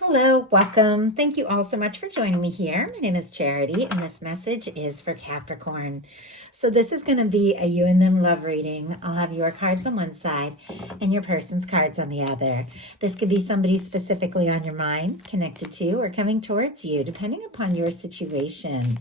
Hello, welcome. Thank you all so much for joining me here. My name is Charity, and this message is for Capricorn. So, this is going to be a you and them love reading. I'll have your cards on one side and your person's cards on the other. This could be somebody specifically on your mind, connected to, or coming towards you, depending upon your situation.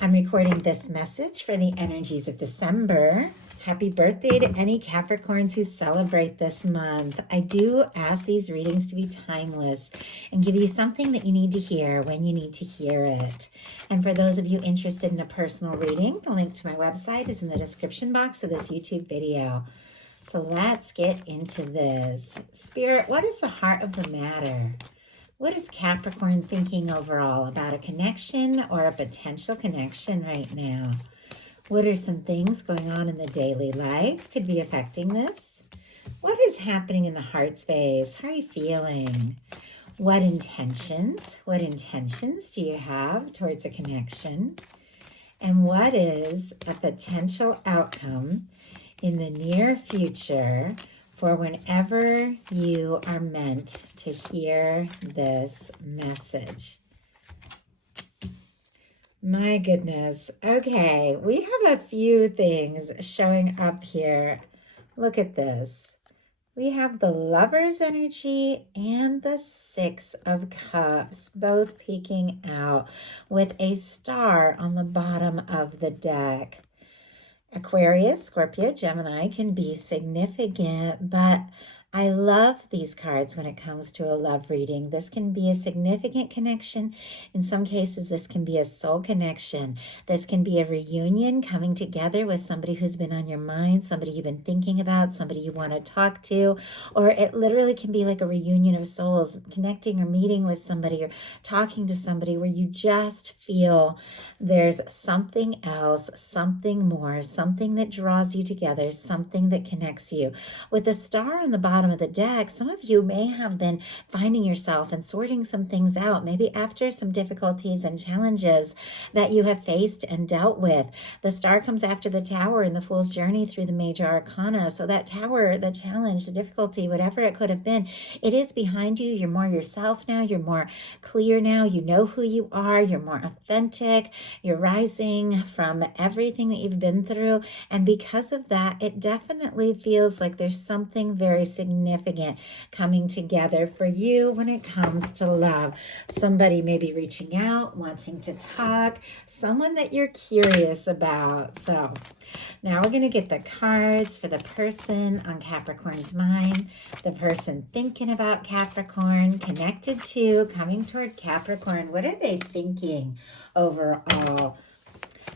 I'm recording this message for the energies of December. Happy birthday to any Capricorns who celebrate this month. I do ask these readings to be timeless and give you something that you need to hear when you need to hear it. And for those of you interested in a personal reading, the link to my website is in the description box of this YouTube video. So let's get into this. Spirit, what is the heart of the matter? What is Capricorn thinking overall about a connection or a potential connection right now? What are some things going on in the daily life could be affecting this? What is happening in the heart space? How are you feeling? What intentions do you have towards a connection? And what is a potential outcome in the near future for whenever you are meant to hear this message? My goodness. Okay, we have a few things showing up here. Look at this. We have the Lover's energy and the Six of Cups, both peeking out with a star on the bottom of the deck. Aquarius, Scorpio, Gemini can be significant, but I love these cards when it comes to a love reading. This can be a significant connection. In some cases, this can be a soul connection. This can be a reunion, coming together with somebody who's been on your mind, somebody you've been thinking about, somebody you want to talk to, or it literally can be like a reunion of souls, connecting or meeting with somebody or talking to somebody where you just feel there's something else, something more, something that draws you together, something that connects you. With the star on the bottom of the deck, some of you may have been finding yourself and sorting some things out, maybe after some difficulties and challenges that you have faced and dealt with. The star comes after the tower in the Fool's Journey through the major arcana. So that tower, the challenge, the difficulty, whatever it could have been, it is behind you. You're more yourself now. You're more clear now. You know who you are. You're more authentic. You're rising from everything that you've been through. And because of that, it definitely feels like there's something very significant coming together for you when it comes to love. Somebody may be reaching out, wanting to talk, someone that you're curious about. So now we're going to get the cards for the person on Capricorn's mind, the person thinking about Capricorn, connected to, coming toward Capricorn. What are they thinking overall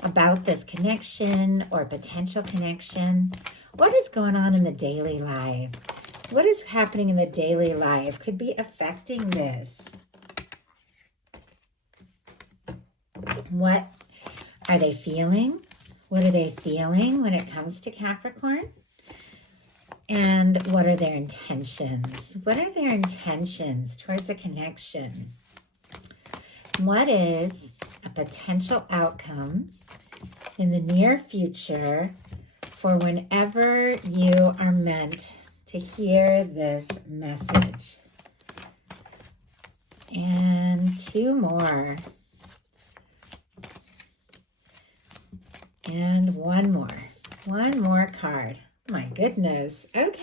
about this connection or potential connection? What is going on in the daily life? What is happening in the daily life could be affecting this? What are they feeling? What are they feeling when it comes to Capricorn? And what are their intentions? What are their intentions towards a connection? What is a potential outcome in the near future for whenever you are meant to hear this message? And two more. And one more. One more card. My goodness. Okay.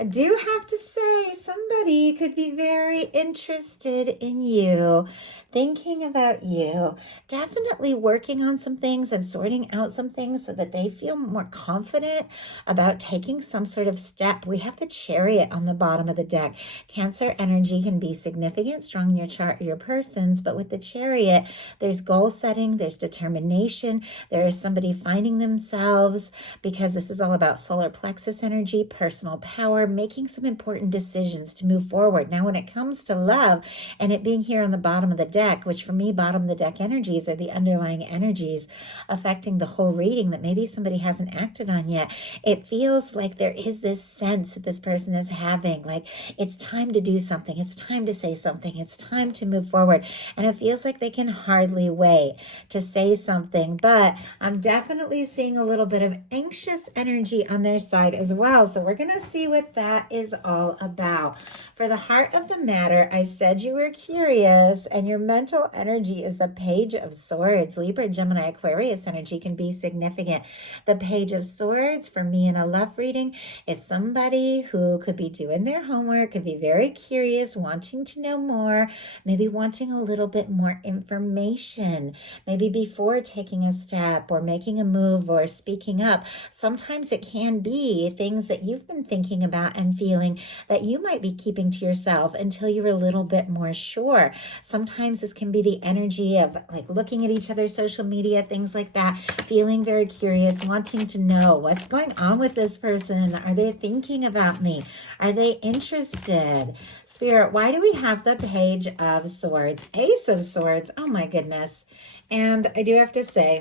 I do have to say, somebody could be very interested in you, thinking about you, definitely working on some things and sorting out some things so that they feel more confident about taking some sort of step. We have the Chariot on the bottom of the deck. Cancer energy can be significant, strong in your chart, your person's, but with the Chariot, there's goal setting, there's determination, there is somebody finding themselves, because this is all about solar plexus energy, personal power, making some important decisions to move forward. Now, when it comes to love and it being here on the bottom of the deck, which for me, bottom of the deck energies are the underlying energies affecting the whole reading that maybe somebody hasn't acted on yet, it feels like there is this sense that this person is having, like it's time to do something, it's time to say something, it's time to move forward. And it feels like they can hardly wait to say something, but I'm definitely seeing a little bit of anxious energy on their side as well. So we're going to see what that is all about. For the heart of the matter, I said you were curious, and your mental energy is the Page of Swords. Libra, Gemini, Aquarius energy can be significant. The Page of Swords for me in a love reading is somebody who could be doing their homework, could be very curious, wanting to know more, maybe wanting a little bit more information, maybe before taking a step or making a move or speaking up. Sometimes it can be things that you've been thinking about and feeling that you might be keeping to yourself until you're a little bit more sure. Sometimes this can be the energy of like looking at each other's social media, things like that, feeling very curious, wanting to know what's going on with this person. Are they thinking about me? Are they interested? Spirit, why do we have the Page of Swords? Ace of Swords. Oh my goodness. And I do have to say,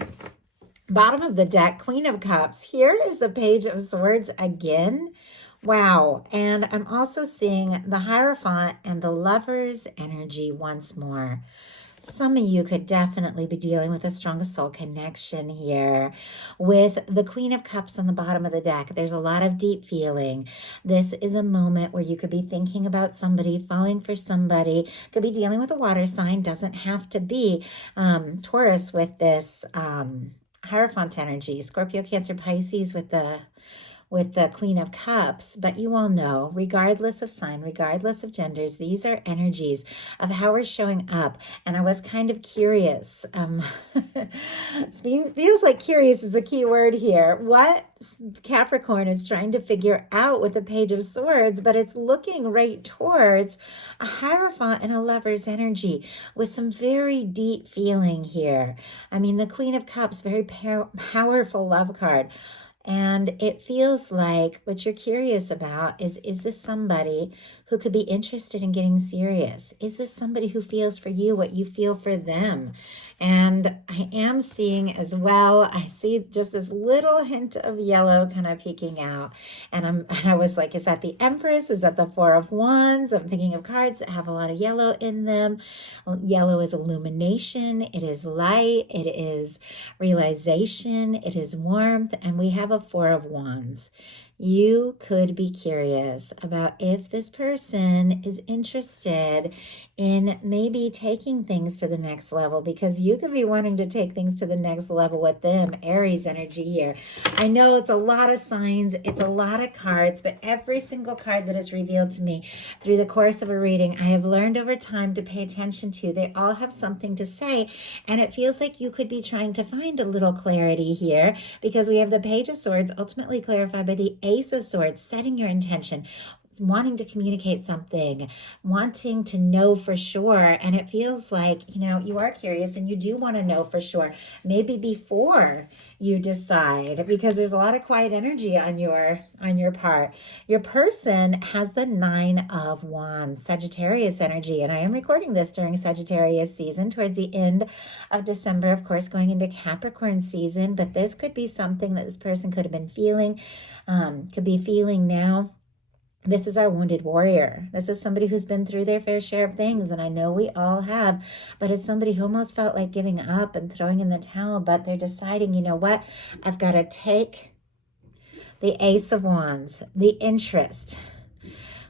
bottom of the deck, Queen of Cups. Here is the Page of Swords again. Wow. And I'm also seeing the Hierophant and the Lover's energy once more. Some of you could definitely be dealing with a strong soul connection here. With the Queen of Cups on the bottom of the deck, there's a lot of deep feeling. This is a moment where you could be thinking about somebody, falling for somebody, could be dealing with a water sign, doesn't have to be Taurus with this Hierophant energy, Scorpio, Cancer, Pisces with the Queen of Cups. But you all know, regardless of sign, regardless of genders, these are energies of how we're showing up. And I was kind of curious. Feels like curious is the key word here. What Capricorn is trying to figure out with the Page of Swords, but it's looking right towards a Hierophant and a Lover's energy with some very deep feeling here. I mean, the Queen of Cups, very powerful love card. And it feels like what you're curious about is this somebody who could be interested in getting serious? Is this somebody who feels for you what you feel for them? And I am seeing as well, I see just this little hint of yellow kind of peeking out. And I was like, is that the Empress? Is that the Four of Wands? I'm thinking of cards that have a lot of yellow in them. Yellow is illumination. It is light. It is realization. It is warmth. And we have a Four of Wands. You could be curious about if this person is interested in maybe taking things to the next level, because you could be wanting to take things to the next level with them. Aries energy here. I know it's a lot of signs, it's a lot of cards, but every single card that is revealed to me through the course of a reading, I have learned over time to pay attention to. They all have something to say, and it feels like you could be trying to find a little clarity here, because we have the Page of Swords ultimately clarified by the Ace of Swords, setting your intention, wanting to communicate something, wanting to know for sure. And it feels like, you are curious and you do want to know for sure, maybe before you decide, because there's a lot of quiet energy on your part. Your person has the Nine of Wands, Sagittarius energy, and I am recording this during Sagittarius season, towards the end of December, of course, going into Capricorn season. But this could be something that this person could have been feeling, could be feeling now. This is our wounded warrior. This is somebody who's been through their fair share of things, and I know we all have, but it's somebody who almost felt like giving up and throwing in the towel, but they're deciding, you know what, I've got to take the Ace of Wands, the interest,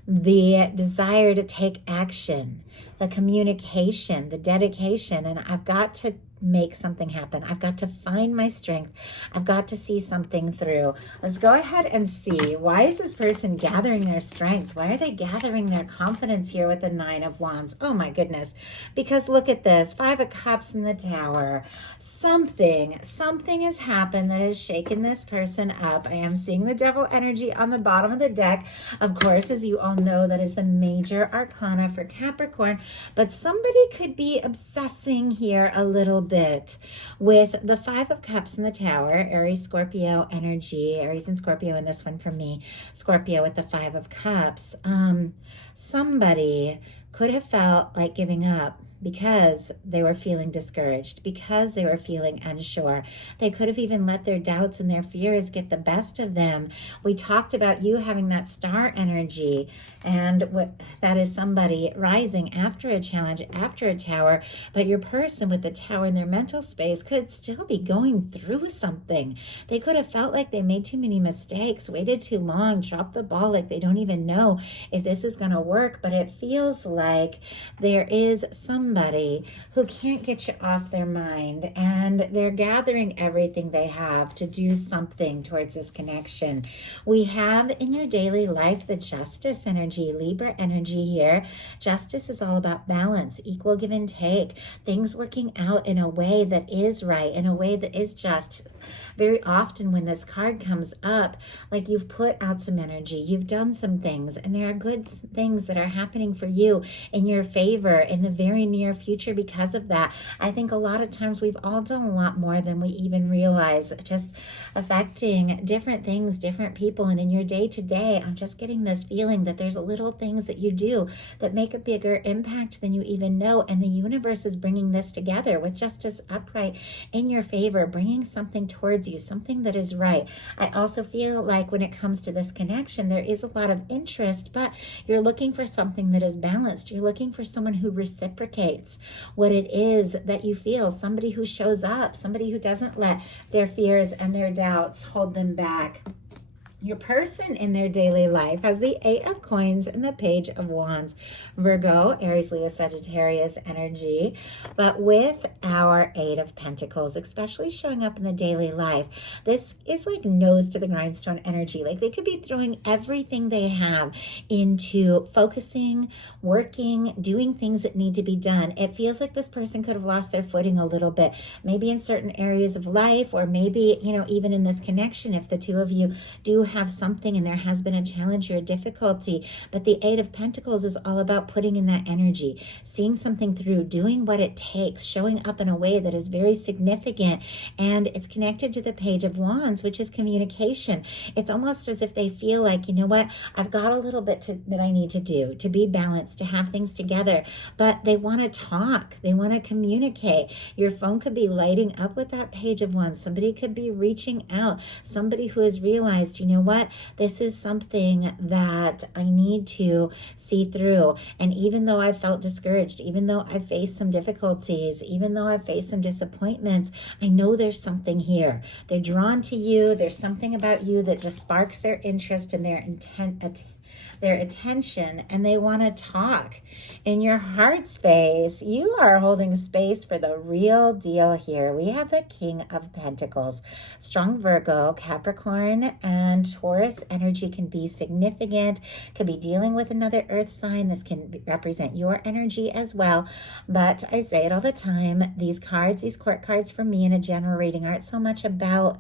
the desire to take action, the communication, the dedication, and I've got to make something happen. I've got to find my strength. I've got to see something through. Let's go ahead and see, why is this person gathering their strength? Why are they gathering their confidence here with the Nine of Wands? Oh my goodness. Because look at this, Five of Cups in the Tower. Something has happened that has shaken this person up. I am seeing the Devil energy on the bottom of the deck. Of course, as you all know, that is the major arcana for Capricorn, but somebody could be obsessing here a little bit with the Five of Cups in the Tower. Aries, Scorpio energy, Aries and Scorpio in this one for me. Scorpio with the Five of Cups. Somebody could have felt like giving up. because they were feeling discouraged, because they were feeling unsure. They could have even let their doubts and their fears get the best of them. We talked about you having that star energy, and that is somebody rising after a challenge, after a tower, but your person with the tower in their mental space could still be going through something. They could have felt like they made too many mistakes, waited too long, dropped the ball, like they don't even know if this is going to work, but it feels like there is somebody who can't get you off their mind, and they're gathering everything they have to do something towards this connection. We have in your daily life the justice energy, Libra energy here. Justice is all about balance, equal give and take, things working out in a way that is right, in a way that is just. Very often when this card comes up, like you've put out some energy, you've done some things, and there are good things that are happening for you in your favor in the very near future because of that. I think a lot of times we've all done a lot more than we even realize, just affecting different things, different people. And in your day-to-day, I'm just getting this feeling that there's little things that you do that make a bigger impact than you even know. And the universe is bringing this together with justice upright in your favor, bringing something towards you, something that is right. I also feel like when it comes to this connection, there is a lot of interest, but you're looking for something that is balanced. You're looking for someone who reciprocates what it is that you feel, somebody who shows up, somebody who doesn't let their fears and their doubts hold them back. Your person in their daily life has the 8 of Coins and the Page of Wands. Virgo, Aries, Leo, Sagittarius energy. But with our 8 of Pentacles, especially showing up in the daily life, this is like nose to the grindstone energy. Like they could be throwing everything they have into focusing, working, doing things that need to be done. It feels like this person could have lost their footing a little bit, maybe in certain areas of life, or maybe, even in this connection, if the two of you do have something and there has been a challenge or a difficulty. But the 8 of Pentacles is all about putting in that energy, seeing something through, doing what it takes, showing up in a way that is very significant. And it's connected to the Page of Wands, which is communication. It's almost as if they feel like, you know what, I've got a little bit that I need to do to be balanced, to have things together, but they want to talk, they want to communicate. Your phone could be lighting up with that Page of Wands. Somebody could be reaching out, somebody who has realized, you know what, this is something that I need to see through. And even though I felt discouraged, even though I faced some difficulties, even though I faced some disappointments, I know there's something here. They're drawn to you. There's something about you that just sparks their interest and their attention, and they want to talk. In your heart space, you are holding space for the real deal here. We have the King of Pentacles. Strong Virgo, Capricorn, and Taurus energy can be significant, could be dealing with another earth sign. This can represent your energy as well. But I say it all the time, these cards, these court cards for me in a general reading aren't so much about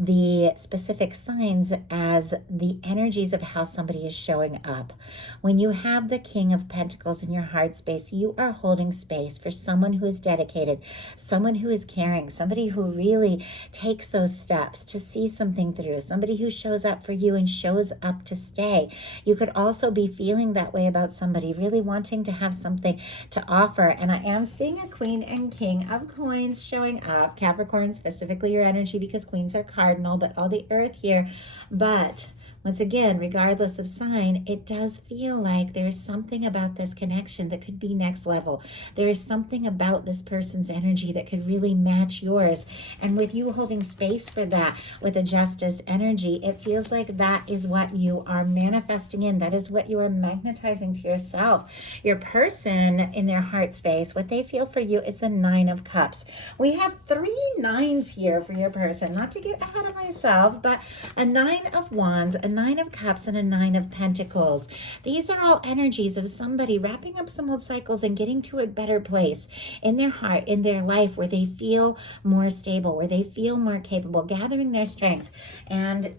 the specific signs as the energies of how somebody is showing up. When you have the King of Pentacles in your heart space, you are holding space for someone who is dedicated, someone who is caring, somebody who really takes those steps to see something through, somebody who shows up for you and shows up to stay. You could also be feeling that way about somebody, really wanting to have something to offer. And I am seeing a Queen and King of Coins showing up. Capricorn, specifically your energy, because queens are cardinal, but all the earth here. But once again, regardless of sign, it does feel like there's something about this connection that could be next level. There is something about this person's energy that could really match yours. And with you holding space for that, with a justice energy, it feels like that is what you are manifesting in. That is what you are magnetizing to yourself. Your person in their heart space, what they feel for you is the 9 of Cups. We have 3 9s here for your person. Not to get ahead of myself, but a 9 of Wands, a 9 of Cups, and a 9 of Pentacles. These are all energies of somebody wrapping up some old cycles and getting to a better place in their heart, in their life, where they feel more stable, where they feel more capable, gathering their strength. And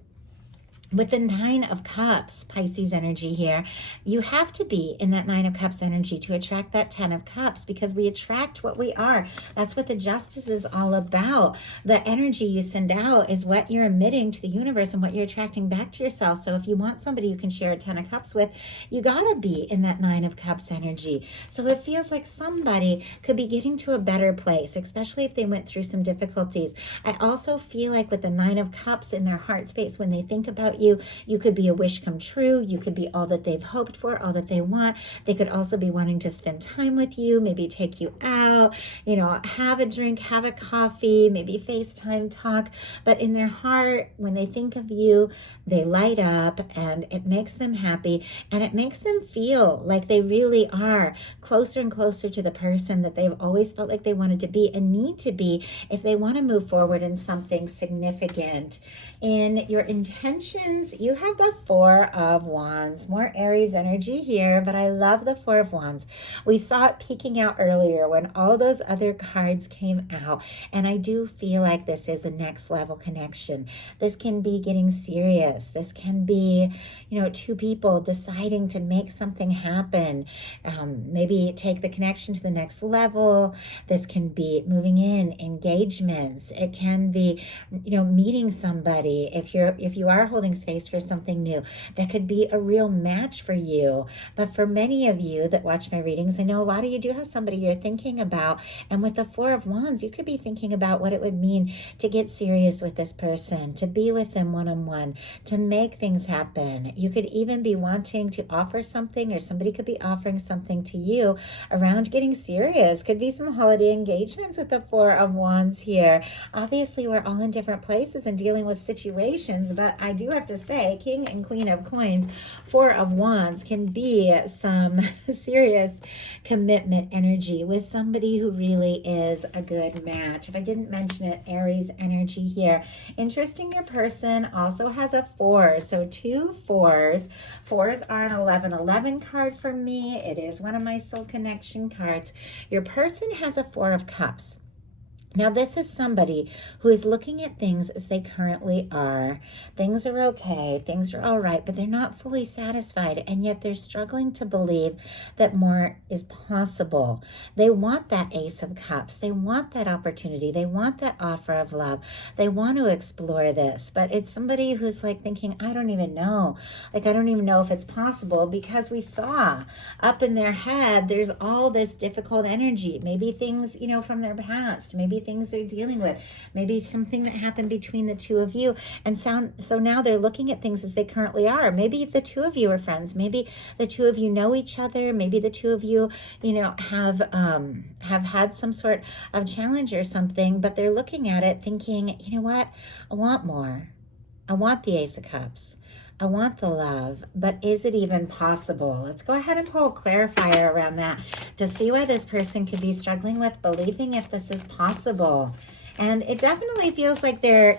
With the Nine of Cups, Pisces energy here, you have to be in that Nine of Cups energy to attract that 10 of Cups, because we attract what we are. That's what the Justice is all about. The energy you send out is what you're emitting to the universe and what you're attracting back to yourself. So if you want somebody you can share a 10 of Cups with, you gotta be in that Nine of Cups energy. So it feels like somebody could be getting to a better place, especially if they went through some difficulties. I also feel like with the Nine of Cups in their heart space, when they think about you could be a wish come true. You could be all that they've hoped for, all that they want. They could also be wanting to spend time with you, maybe take you out, have a drink, have a coffee, maybe FaceTime talk. But in their heart, when they think of you, they light up, and it makes them happy, and it makes them feel like they really are closer and closer to the person that they've always felt like they wanted to be and need to be if they want to move forward in something significant. In your intentions, you have the Four of Wands. More Aries energy here, but I love the Four of Wands. We saw it peeking out earlier when all those other cards came out, and I do feel like this is a next level connection. This can be getting serious. This can be, two people deciding to make something happen. Maybe take the connection to the next level. This can be moving in, engagements. It can be, meeting somebody. If you are holding space for something new, that could be a real match for you. But for many of you that watch my readings, I know a lot of you do have somebody you're thinking about. And with the Four of Wands, you could be thinking about what it would mean to get serious with this person, to be with them one-on-one, to make things happen. You could even be wanting to offer something, or somebody could be offering something to you around getting serious. Could be some holiday engagements with the Four of Wands here. Obviously, we're all in different places and dealing with situations, but I do have to say, King and Queen of Coins, Four of Wands can be some serious commitment energy with somebody who really is a good match. If I didn't mention it, Aries energy here. Interesting, your person also has a 4, so 2 4s. 4s are an 1111 card for me. It is one of my soul connection cards. Your person has a 4 of Cups. Now, this is somebody who is looking at things as they currently are. Things are okay, things are all right, but they're not fully satisfied, and yet they're struggling to believe that more is possible. They want that Ace of Cups. They want that opportunity. They want that offer of love. They want to explore this, but it's somebody who's like thinking, I don't even know. I don't even know if it's possible, because we saw up in their head, there's all this difficult energy. Maybe things, from their past, maybe things they're dealing with, maybe something that happened between the two of you. And so now they're looking at things as they currently are. Maybe the two of you are friends. Maybe the two of you know each other. Maybe the two of you, have had some sort of challenge or something, but they're looking at it thinking, you know what? I want more. I want the Ace of Cups. I want the love, but is it even possible? Let's go ahead and pull a clarifier around that to see why this person could be struggling with believing if this is possible. And it definitely feels like they're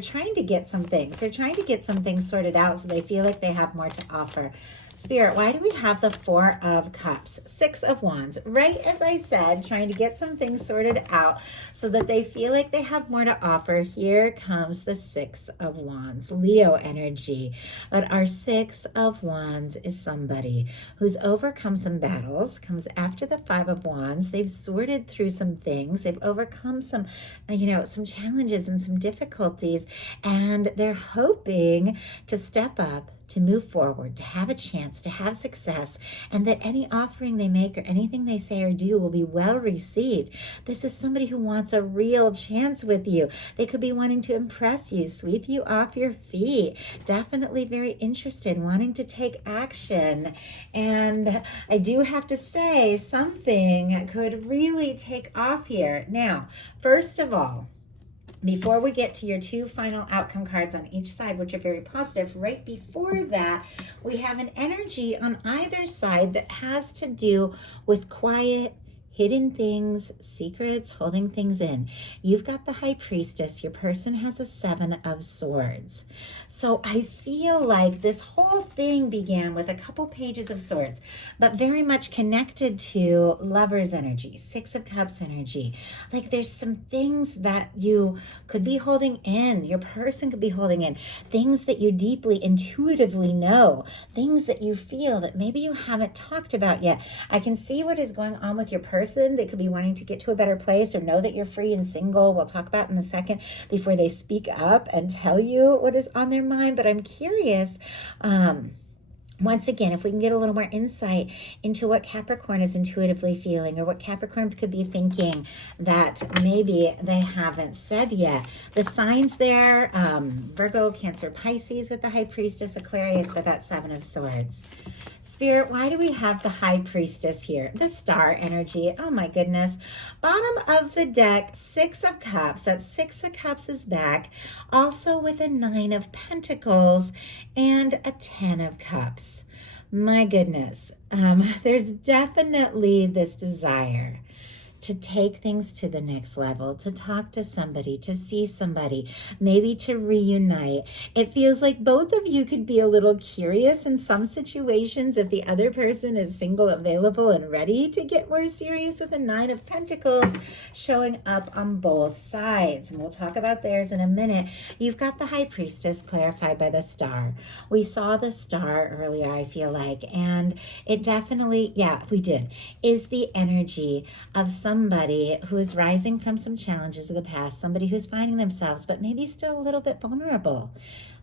trying to get some things. They're trying to get some things sorted out so they feel like they have more to offer. Spirit, why do we have the 4 of Cups? 6 of Wands, right as I said, trying to get some things sorted out so that they feel like they have more to offer. Here comes the 6 of Wands, Leo energy. But our 6 of Wands is somebody who's overcome some battles, comes after the 5 of Wands. They've sorted through some things. They've overcome some challenges and some difficulties, and they're hoping to step up, to move forward, to have a chance, to have success, and that any offering they make or anything they say or do will be well received. This is somebody who wants a real chance with you. They could be wanting to impress you, sweep you off your feet. Definitely very interested, wanting to take action. And I do have to say, something could really take off here. Now, first of all, before we get to your 2 final outcome cards on each side, which are very positive, right before that, we have an energy on either side that has to do with quiet hidden things, secrets, holding things in. You've got the High Priestess. Your person has a 7 of Swords. So I feel like this whole thing began with a couple pages of Swords, but very much connected to Lover's energy, 6 of Cups energy. Like there's some things that you could be holding in, your person could be holding in, things that you deeply intuitively know, things that you feel that maybe you haven't talked about yet. I can see what is going on with your person. They could be wanting to get to a better place or know that you're free and single. We'll talk about in a second before they speak up and tell you what is on their mind. But I'm curious, once again, if we can get a little more insight into what Capricorn is intuitively feeling or what Capricorn could be thinking that maybe they haven't said yet. The signs there, Virgo, Cancer, Pisces with the High Priestess, Aquarius with that 7 of Swords. Spirit, why do we have the High Priestess here? The Star energy. Oh my goodness. Bottom of the deck, 6 of Cups. That 6 of Cups is back. Also with a 9 of Pentacles and a 10 of Cups. My goodness. There's definitely this desire to take things to the next level, to talk to somebody, to see somebody, maybe to reunite. It feels like both of you could be a little curious in some situations if the other person is single, available, and ready to get more serious with a 9 of Pentacles showing up on both sides. And we'll talk about theirs in a minute. You've got the High Priestess clarified by the Star. We saw the Star earlier, I feel like, and it definitely, yeah, we did, is the energy of somebody who is rising from some challenges of the past, somebody who's finding themselves, but maybe still a little bit vulnerable.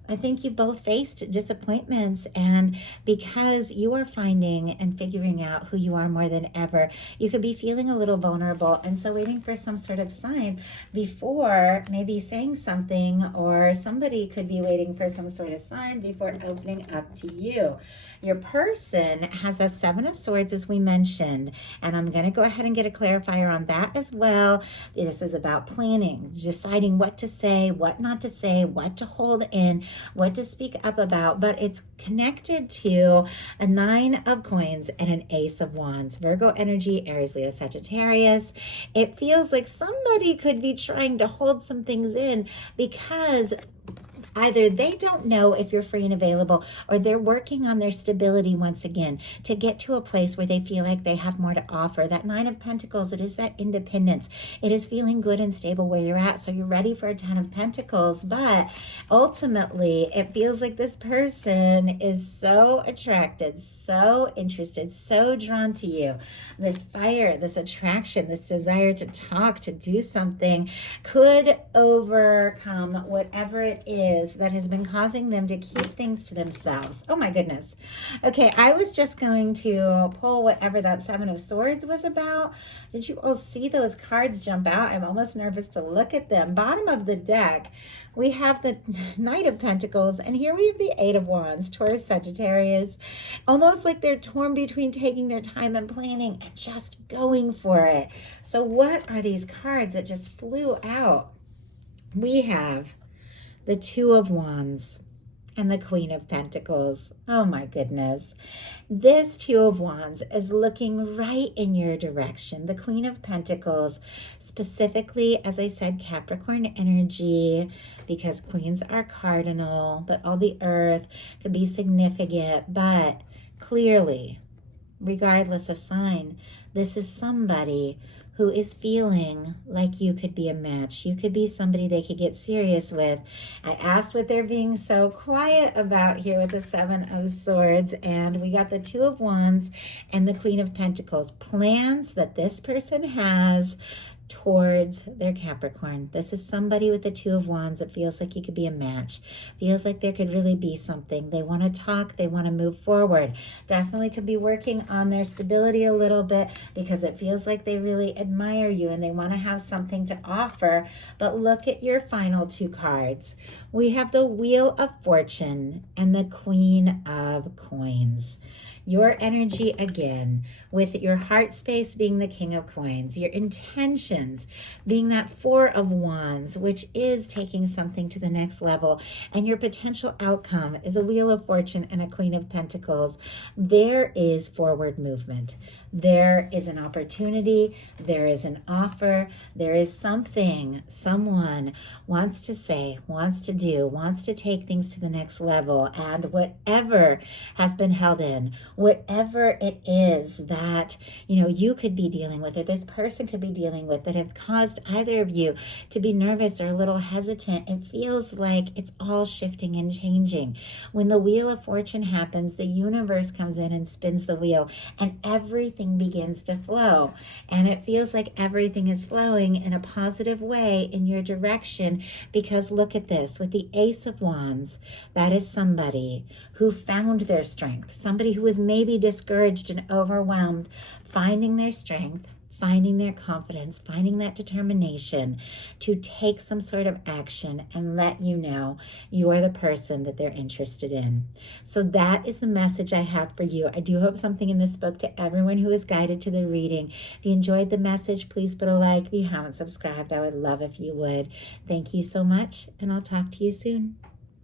I think you both faced disappointments, and because you are finding and figuring out who you are more than ever, you could be feeling a little vulnerable, and so waiting for some sort of sign before maybe saying something, or somebody could be waiting for some sort of sign before opening up to you. Your person has the 7 of Swords, as we mentioned, and I'm going to go ahead and get a clarifier on that as well. This is about planning, deciding what to say, what not to say, what to hold in, what to speak up about, but it's connected to a 9 of Coins and an Ace of Wands. Virgo energy, Aries, Leo, Sagittarius. It feels like somebody could be trying to hold some things in because either they don't know if you're free and available, or they're working on their stability once again to get to a place where they feel like they have more to offer. That 9 of Pentacles, it is that independence. It is feeling good and stable where you're at. So you're ready for a 10 of Pentacles, but ultimately it feels like this person is so attracted, so interested, so drawn to you. This fire, this attraction, this desire to talk, to do something could overcome whatever it is that has been causing them to keep things to themselves. Oh my goodness. Okay, I was just going to pull whatever that 7 of Swords was about. Did you all see those cards jump out? I'm almost nervous to look at them. Bottom of the deck, we have the Knight of Pentacles, and here we have the 8 of Wands, Taurus, Sagittarius. Almost like they're torn between taking their time and planning and just going for it. So what are these cards that just flew out? We have the 2 of Wands and the Queen of Pentacles. Oh my goodness. This 2 of Wands is looking right in your direction. The Queen of Pentacles, specifically, as I said, Capricorn energy, because queens are cardinal, but all the earth could be significant. But clearly, regardless of sign, this is somebody who is feeling like you could be a match. You could be somebody they could get serious with. I asked what they're being so quiet about here with the 7 of Swords, and we got the 2 of Wands and the Queen of Pentacles. Plans that this person has towards their Capricorn. This is somebody with the 2 of Wands that feels like you could be a match. Feels like there could really be something. They want to talk. They want to move forward. Definitely could be working on their stability a little bit because it feels like they really admire you and they want to have something to offer. But look at your final 2 cards. We have the Wheel of Fortune and the Queen of Coins. Your energy again, with your heart space being the King of Coins, your intentions being that 4 of Wands, which is taking something to the next level, and your potential outcome is a Wheel of Fortune and a Queen of Pentacles. There is forward movement. there is an opportunity, there is an offer, there is something someone wants to say, wants to do, wants to take things to the next level. And whatever has been held in, whatever it is that, you could be dealing with, or this person could be dealing with, that have caused either of you to be nervous or a little hesitant, it feels like it's all shifting and changing. When the Wheel of Fortune happens, the universe comes in and spins the wheel, and everything begins to flow. And it feels like everything is flowing in a positive way in your direction, because look at this, with the Ace of Wands, that is somebody who found their strength, somebody who was maybe discouraged and overwhelmed, finding their strength, finding their confidence, finding that determination to take some sort of action and let you know you are the person that they're interested in. So that is the message I have for you. I do hope something in this spoke to everyone who is guided to the reading. If you enjoyed the message, please put a like. If you haven't subscribed, I would love if you would. Thank you so much, and I'll talk to you soon.